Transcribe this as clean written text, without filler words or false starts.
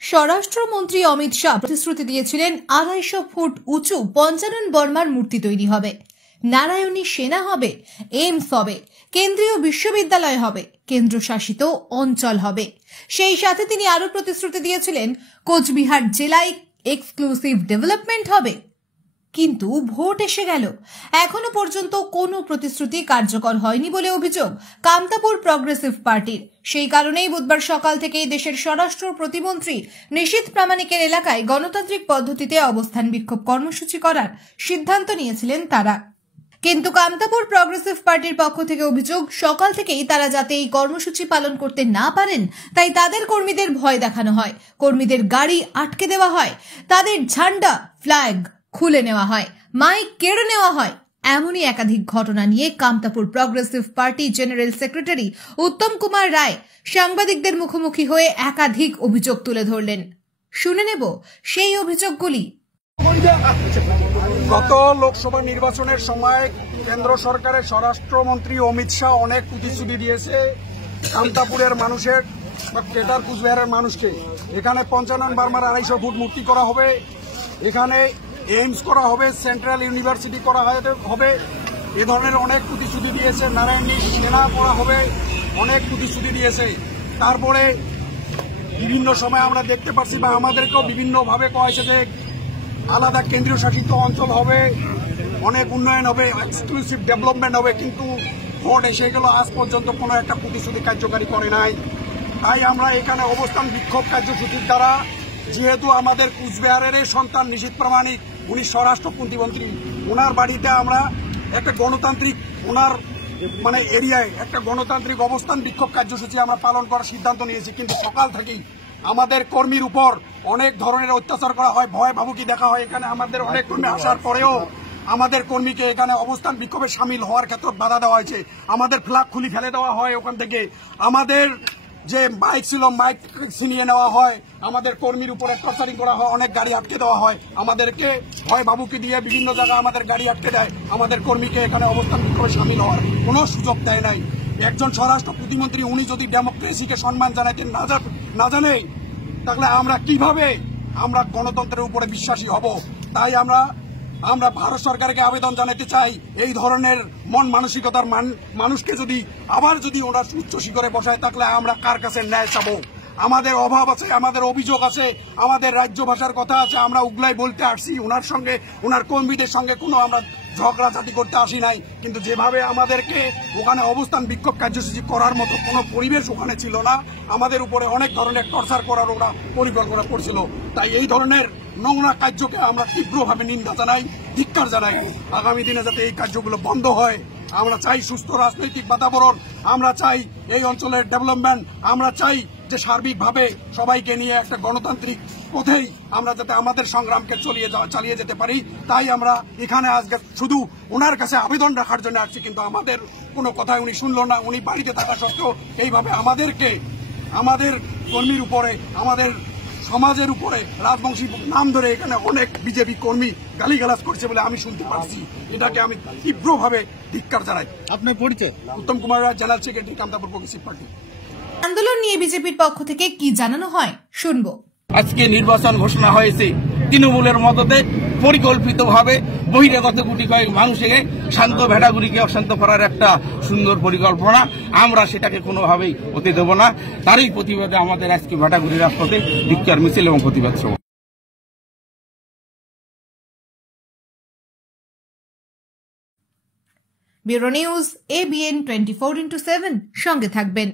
স্বরাষ্ট্রমন্ত্রী অমিত শাহ প্রতিশ্রুতি দিয়েছিলেন ২৫০ ফুট উঁচু পঞ্চানন বর্মার মূর্তি তৈরি হবে, নারায়ণী সেনা হবে, এইমস হবে, কেন্দ্রীয় বিশ্ববিদ্যালয় হবে, কেন্দ্রশাসিত অঞ্চল হবে। সেই সাথে তিনি আরো প্রতিশ্রুতি দিয়েছিলেন কোচবিহার জেলায় এক্সক্লুসিভ ডেভেলপমেন্ট হবে। কিন্তু ভোট এসে গেল, এখনো পর্যন্ত কোনো প্রতিশ্রুতি কার্যকর হয়নি বলে অভিযোগ কামতাপুর প্রগ্রেসিভ পার্টির। সেই কারণেই বুধবার সকাল থেকেই দেশের স্বরাষ্ট্র প্রতিমন্ত্রী নিশীথ প্রামাণিকের এলাকায় গণতান্ত্রিক পদ্ধতিতে অবস্থান বিক্ষোভ কর্মসূচি করার সিদ্ধান্ত নিয়েছিলেন তারা। কিন্তু কামতাপুর প্রগ্রেসিভ পার্টির পক্ষ থেকে অভিযোগ, সকাল থেকেই তারা যাতে এই কর্মসূচি পালন করতে না পারেন তাই তাদের কর্মীদের ভয় দেখানো হয়, কর্মীদের গাড়ি আটকে দেওয়া হয়, তাদের ঝান্ডা ফ্ল্যাগ খুলে নেওয়া হয়, মাইক কেড়ে নেওয়া হয়। এমনই একাধিক ঘটনা নিয়ে Kamtapur progressive party general secretary Uttam Kumar Roy সাংবাদিকদের মুখোমুখি হয়ে একাধিক অভিযোগ তুলে ধরলেন। শুনে নেব সেই অভিযোগগুলি। গত লোকসভা নির্বাচনের সময় কেন্দ্র সরকারের স্বরাষ্ট্রমন্ত্রী অমিত শাহ অনেক প্রতিশ্রুতি দিয়েছে কামতাপুরের মানুষের বা কেটার কুচবিহারের মানুষকে। এখানে পঞ্চানন বর্মার ২৫০ ফুট মূর্তি করা হবে, এখানে এইমস করা হবে, সেন্ট্রাল ইউনিভার্সিটি করা হবে, এ ধরনের অনেক প্রতিশ্রুতি দিয়েছে। নারায়ণী সেনা করা হবে, অনেক প্রতিশ্রুতি দিয়েছে। তারপরে বিভিন্ন সময় আমরা দেখতে পাচ্ছি বা আমাদেরকেও বিভিন্নভাবে কয়েছে যে আলাদা কেন্দ্রীয় শাসিত অঞ্চল হবে, অনেক উন্নয়ন হবে, এক্সক্লুসিভ ডেভেলপমেন্ট হবে। কিন্তু ভোট এসে গেল, আজ পর্যন্ত কোনো একটা প্রতিশ্রুতি কার্যকারী করে নাই। তাই আমরা এখানে অবস্থান বিক্ষোভ কার্যসূচির দ্বারা, যেহেতু আমাদের কুচবিহারের সন্তান নিশীথ প্রামাণিক, উনি স্বরাষ্ট্র প্রতিমন্ত্রী, ওনার বাড়িতে আমরা একটা গণতান্ত্রিক ওনার এরিয়ায় একটা গণতান্ত্রিক অবস্থান বিক্ষোভ কার্যসূচি আমরা পালন করার সিদ্ধান্ত নিয়েছি। কিন্তু সকাল থেকেই আমাদের কর্মীর উপর অনেক ধরনের অত্যাচার করা হয়, ভয় ভাবুকি দেখা হয়। এখানে আমাদের অনেক কর্মী আসার পরেও আমাদের কর্মীকে এখানে অবস্থান বিক্ষোভে সামিল হওয়ার ক্ষেত্রে বাধা দেওয়া হয়েছে। আমাদের ফ্ল্যাগ খুলি ফেলে দেওয়া হয় ওখান থেকে, আমাদের যে বাইক ছিল মাইক ছিনিয়ে নেওয়া হয়, আমাদের কর্মীর উপরে টর্চারিং করা হয়, অনেক গাড়ি আটকে দেওয়া হয়, আমাদেরকে ভয় ভাবুকি দিয়ে বিভিন্ন জায়গায় আমাদের গাড়ি আটকে দেয়। আমাদের কর্মীকে এখানে অবস্থান বিক্ষোভে সামিল হওয়ার কোনো সুযোগ দেয় নাই। একজন স্বরাষ্ট্র প্রতিমন্ত্রী উনি যদি ডেমোক্রেসিকে সম্মান জানাইতে না জানে, তাহলে আমরা কিভাবে আমরা গণতন্ত্রের উপরে বিশ্বাসী হব? তাই আমরা ভারত সরকারকে আবেদন জানাতে চাই, এই ধরনের মন মানসিকতার মানুষকে যদি আবার ওরা উচ্চ শিখরে বসায়, তাহলে আমরা কার কাছে ন্যায় চাবো? আমাদের অভাব আছে, আমাদের অভিযোগ আছে, আমাদের রাজ্য ভাষার কথা আছে, আমরা উগলাই বলতে আসছি। ওনার সঙ্গে ওনার কর্মীদের সঙ্গে কোনো আমরা ঝগড়াঝাটি করতে আসি নাই। কিন্তু যেভাবে আমাদেরকে ওখানে অবস্থান বিক্ষোভ কার্যসূচি করার মতো কোনো পরিবেশ ওখানে ছিল না, আমাদের উপরে অনেক ধরনের টর্চার করার ওরা পরিকল্পনা করছিল। তাই এই ধরনের নোংরা কার্যকে আমরা তীব্রভাবে নিন্দা জানাই, ধিক্কার জানাই। আগামী দিনে যাতে এই কার্যগুলো বন্ধ হয়, আমরা চাই সুস্থ রাজনৈতিক বাতাবরণ, আমরা চাই এই অঞ্চলের ডেভেলপমেন্ট, আমরা চাই যে সার্বিকভাবে সবাইকে নিয়ে একটা গণতান্ত্রিক পথেই আমরা যাতে আমাদের সংগ্রামকে চালিয়ে যেতে পারি। তাই আমরা এখানে আজকে শুধু ওনার কাছে আবেদন রাখার জন্য আসছি। কিন্তু আমাদের কোনো কথাই উনি শুনলো না। উনি বাড়িতে থাকা সত্ত্বেও এইভাবে আমাদেরকে, আমাদের কর্মীর উপরে, আমাদের সমাজের উপরে রাজবংশী নাম ধরে এখানে অনেক বিজেপি কর্মী গালিগালাজ করছে বলে আমি শুনতে পাচ্ছি। এটাকে আমি তীব্রভাবে ধিক্কার জানাই। আপনার পরিচয়? Uttam Kumar Roy, general secretary, Kamtapur progressive party. আন্দোলন নিয়ে বিজেপির পক্ষ থেকে কি জানানো হয় শুনবো। আজকে নির্বাচন ঘোষণা হয়েছে তৃণমূলের মদতে পরিকল্পিতভাবে বহিরাগত গুটি কয়েক মানুষকে শান্ত ভেড়াগুড়িকে অশান্ত করার একটা সুন্দর পরিকল্পনা। আমরা সেটাকে কোনোভাবেই হতে দেব না। তারই প্রতিবাদে আমাদের আজকে ভেড়াগুড়ি রাজপথে ধিক্কার মিছিল এবং প্রতিবাদ সভা। ব্যুরো নিউজ ABN 24x7 সঙ্গে থাকবেন।